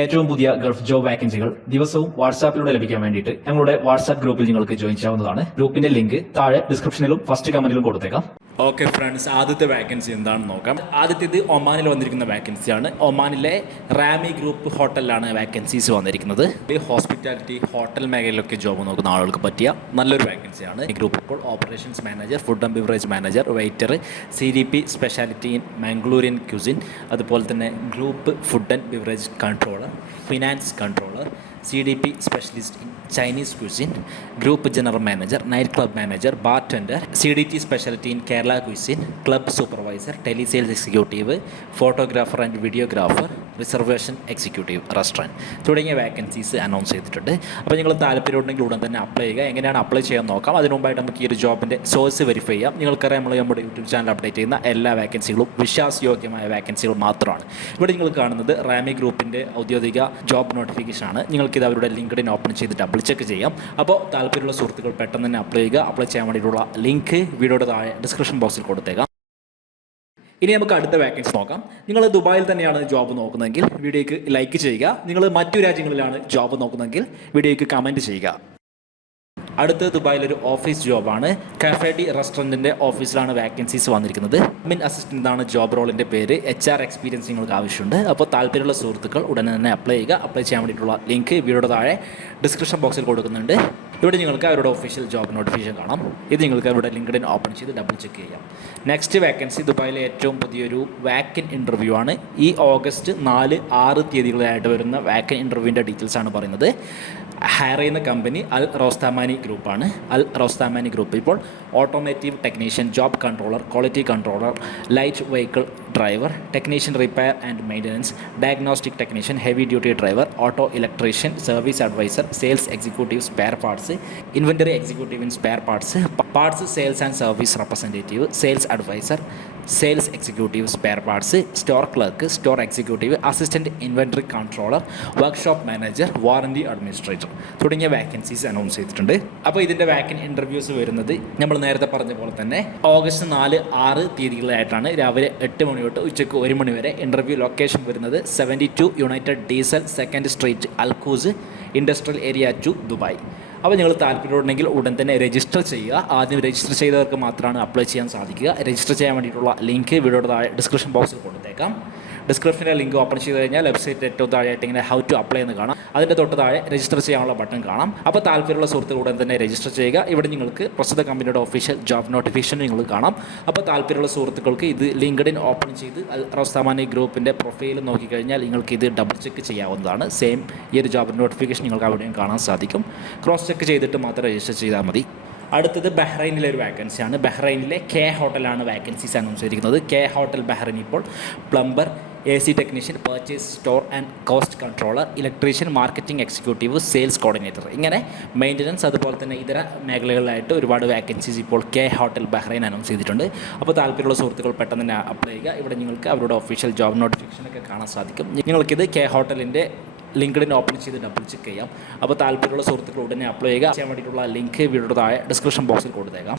ഏറ്റവും പുതിയ Gulf job വാക്കൻസികൾ ദിവസവും വാട്സാപ്പിലൂടെ ലഭിക്കാൻ വേണ്ടിയിട്ട് ഞങ്ങളുടെ വാട്സാപ്പ് ഗ്രൂപ്പിൽ നിങ്ങൾക്ക് ജോയിൻ ചെയ്യാവുന്നതാണ്. ഗ്രൂപ്പിന്റെ ലിങ്ക് താഴെ ഡിസ്ക്രിപ്ഷനിലും ഫസ്റ്റ് കമന്റിലും കൊടുത്തേക്കാം. ഓക്കെ ഫ്രണ്ട്സ് ആദ്യത്തെ വാക്കൻസി എന്താണെന്ന് നോക്കാം. ആദ്യത്തേത് ഒമാനിൽ വന്നിരിക്കുന്ന വാക്കൻസിയാണ് ഒമാനിലെ റാമി ഗ്രൂപ്പ് ഹോട്ടലിലാണ് വാക്കൻസീസ് വന്നിരിക്കുന്നത്. ഹോസ്പിറ്റാലിറ്റി ഹോട്ടൽ മേഖലയിലൊക്കെ ജോബ് നോക്കുന്ന ആളുകൾക്ക് പറ്റിയ നല്ലൊരു വാക്കൻസിയാണ് ഈ ഗ്രൂപ്പ് ഇപ്പോൾ operations manager food and beverage manager waiter C D P speciality in Mangalorean cuisine അതുപോലെ തന്നെ group food and beverage controller finance controller C D P specialist in Chinese cuisine group general manager night club manager bartender C D T speciality in Kerala cuisine club supervisor telesales executive photographer and videographer reservation executive restaurant തുടങ്ങിയ vacancies announce ചെയ്തിട്ടുണ്ട്. അപ്പോൾ നിങ്ങൾ താല്പര്യമുണ്ടെങ്കിൽ ഉടൻ തന്നെ apply ചെയ്യുക. എങ്ങനെയാണ് apply ചെയ്യാൻ നോക്കാം? അതിനു മുമ്പായിട്ട് നമുക്ക് ഈ ഒരു ജോബിന്റെ സോഴ്സ് വെരിഫൈ ചെയ്യാം. നിങ്ങൾക്കറിയാം നമ്മൾ നമ്മുടെ യൂട്യൂബ് ചാനൽ അപ്ഡേറ്റ് ചെയ്യുന്ന എല്ലാ വേക്കൻസികളും വിശ്വാസയോഗ്യമായ വേക്കൻസികൾ മാത്രമാണ്. ഇവിടെ നിങ്ങൾ കാണുന്നത് റാമി ഗ്രൂപ്പിന്റെ ഔദ്യോഗിക ജോബ് നോട്ടിഫിക്കേഷൻ ആണ്. നിങ്ങൾക്കിത് അവരുടെ ലിങ്ക്ഡിൻ ഓപ്പൺ ചെയ്ത് ഡബിൾ ചെക്ക് ചെയ്യാം. അപ്പോൾ താല്പര്യമുള്ള സുഹൃത്തുക്കൾ പെട്ടെന്ന് തന്നെ അപ്ലൈ ചെയ്യുക. അപ്ലൈ ചെയ്യാൻ വേണ്ടിയിട്ടുള്ള ലിങ്ക് വീഡിയോയുടെ താഴെ ഡിസ്ക്രിപ്ഷൻ ബോക്സിൽ കൊടുത്തേക്കാം. ഇനി നമുക്ക് അടുത്ത വാക്കൻസി നോക്കാം. നിങ്ങൾ ദുബായിൽ തന്നെയാണ് ജോബ് നോക്കുന്നതെങ്കിൽ വീഡിയോയ്ക്ക് ലൈക്ക് ചെയ്യുക. നിങ്ങൾ മറ്റു രാജ്യങ്ങളിലാണ് ജോബ് നോക്കുന്നതെങ്കിൽ വീഡിയോയ്ക്ക് കമന്റ് ചെയ്യുക. അടുത്ത് ദുബായിൽ ഒരു ഓഫീസ് ജോബാണ്. കാഫേഡി റെസ്റ്റോറന്റിന്റെ ഓഫീസിലാണ് വാക്കൻസീസ് വന്നിരിക്കുന്നത്. അഡ്മിൻ അസിസ്റ്റന്റ് ആണ് ജോബ് റോളിന്റെ പേര്. എച്ച് ആർ എക്സ്പീരിയൻസ് നിങ്ങൾക്ക് ആവശ്യമുണ്ട്. അപ്പോൾ താല്പര്യമുള്ള സുഹൃത്തുക്കൾ ഉടനെ തന്നെ അപ്ലൈ ചെയ്യുക. അപ്ലൈ ചെയ്യാൻ വേണ്ടിയിട്ടുള്ള ലിങ്ക് വീഡിയോയുടെ താഴെ ഡിസ്ക്രിപ്ഷൻ ബോക്സിൽ കൊടുക്കുന്നുണ്ട്. ഇവിടെ നിങ്ങൾക്ക് അവരുടെ ഒഫീഷ്യൽ ജോബ് നോട്ടിഫിക്കേഷൻ കാണാം. ഇത് നിങ്ങൾക്ക് അവരുടെ ലിങ്ക്ഡിൻ ഓപ്പൺ ചെയ്ത് ഡബിൾ ചെക്ക് ചെയ്യാം. നെക്സ്റ്റ് വേക്കൻസി ദുബായിലെ ഏറ്റവും പുതിയൊരു വാക്കൻ ഇന്റർവ്യൂ ആണ്. ഈ ഓഗസ്റ്റ് നാല് ആറ് തീയതികളായിട്ട് വരുന്ന വാക്കൻ ഇന്റർവ്യൂവിന്റെ ഡീറ്റെയിൽസ് ആണ് പറയുന്നത്. ഹയർ ചെയ്യുന്ന കമ്പനി അൽ റോസ്താമാനി ഗ്രൂപ്പാണ് അൽ റോസ്താമാനി ഗ്രൂപ്പ് ഇപ്പോൾ automotive technician job controller quality controller light vehicle driver, technician repair and maintenance, diagnostic technician, heavy duty driver, auto electrician, service advisor, sales executive, spare parts, inventory executive in spare parts, parts sales and service representative, sales advisor, sales executive spare parts store clerk store executive assistant inventory controller workshop manager warranty administrator തുടങ്ങിയ vacancies announce ചെയ്തിട്ടുണ്ട്. അപ്പോൾ ഇതിന്റെ വാക്കൻ interviews വരുന്നത് നമ്മൾ നേരത്തെ പറഞ്ഞ പോലെ തന്നെ ഓഗസ്റ്റ് നാല് ആറ് തീയതികളായിട്ടാണ് രാവിലെ എട്ട് മണി തൊട്ട് ഉച്ചയ്ക്ക് ഒരു മണി വരെ ഇന്റർവ്യൂ ലൊക്കേഷൻ വരുന്നത് seventy two united diesel second street Al Quoz industrial area to Dubai അപ്പോൾ നിങ്ങൾ താല്പര്യമുണ്ടെങ്കിൽ ഉടൻ തന്നെ രജിസ്റ്റർ ചെയ്യുക. ആദ്യം രജിസ്റ്റർ ചെയ്തവർക്ക് മാത്രമാണ് അപ്ലൈ ചെയ്യാൻ സാധിക്കുക. രജിസ്റ്റർ ചെയ്യാൻ വേണ്ടിയിട്ടുള്ള ലിങ്ക് വീഡിയോയുടെ ഡിസ്ക്രിപ്ഷൻ ബോക്സിൽ കൊടുത്തേക്കാം. ഡിസ്ക്രിപ്ഷനിലെ ലിങ്ക് ഓപ്പൺ ചെയ്ത് കഴിഞ്ഞാൽ വെബ്സൈറ്റ് ഏറ്റവും താഴെയായിട്ട് ഇങ്ങനെ ഹൗ ടു അപ്ലൈ എന്ന് കാണാം. അതിന്റെ തൊട്ട് താഴെ രജിസ്റ്റർ ചെയ്യാനുള്ള ബട്ടൺ കാണാം. അപ്പോൾ താല്പര്യമുള്ള സുഹൃത്തുക്കളുടെ തന്നെ രജിസ്റ്റർ ചെയ്യുക. ഇവിടെ നിങ്ങൾക്ക് പ്രസ്തുത കമ്പനിയുടെ ഒഫീഷ്യൽ ജോബ് നോട്ടിഫിക്കേഷൻ നിങ്ങൾ കാണാം. അപ്പോൾ താല്പര്യമുള്ള സുഹൃത്തുക്കൾക്ക് ഇത് ലിങ്ക്ഡിൻ ഓപ്പൺ ചെയ്ത് റോസ്താമാനി ഗ്രൂപ്പിന്റെ പ്രൊഫൈൽ നോക്കിക്കഴിഞ്ഞാൽ നിങ്ങൾക്ക് ഇത് ഡബിൾ ചെക്ക് ചെയ്യാവുന്നതാണ്. സെയിം ഈ ഒരു ജോബ് നോട്ടിഫിക്കേഷൻ നിങ്ങൾക്ക് അവിടെയും കാണാൻ സാധിക്കും. ക്രോസ് ചെക്ക് ചെയ്തിട്ട് മാത്രം രജിസ്റ്റർ ചെയ്താൽ മതി. അടുത്തത് ബഹ്റൈനിലെ ഒരു വാക്കൻസിയാണ് ബഹ്റൈനിലെ കെ ഹോട്ടലാണ് വാക്കൻസീസ് അനൗൺസ് ചെയ്തിരിക്കുന്നത്. കെ ഹോട്ടൽ ബഹ്റൈൻ ഇപ്പോൾ plumber A C technician purchase store and cost controller electrician marketing executive sales coordinator ഇങ്ങനെ മെയിന്റനൻസ് അതുപോലെ തന്നെ ഇതര മേഖലകളിലായിട്ട് ഒരുപാട് വാക്കൻസീസ് ഇപ്പോൾ കെ ഹോട്ടൽ ബഹ്റൈൻ അനൗൺസ് ചെയ്തിട്ടുണ്ട്. അപ്പോൾ താല്പര്യമുള്ള സുഹൃത്തുക്കൾ പെട്ടെന്ന് തന്നെ അപ്ലൈ ചെയ്യുക. ഇവിടെ നിങ്ങൾക്ക് അവരുടെ ഒഫീഷ്യൽ ജോബ് നോട്ടിഫിക്കേഷനൊക്കെ കാണാൻ സാധിക്കും. നിങ്ങൾക്കിത് കെ ഹോട്ടലിന്റെ ലിങ്ക്ഡിൻ ഓപ്പൺ ചെയ്ത് ഡബിൾ ചെക്ക് ചെയ്യാം. അപ്പോൾ താല്പര്യമുള്ള സുഹൃത്തുക്കൾ ഉടനെ അപ്ലൈ ചെയ്യുക. ചെയ്യാൻ വേണ്ടിയിട്ടുള്ള ലിങ്ക് വീഡിയോയുടെ താഴെ ഡിസ്ക്രിപ്ഷൻ ബോക്സിൽ കൊടുത്തേക്കാം.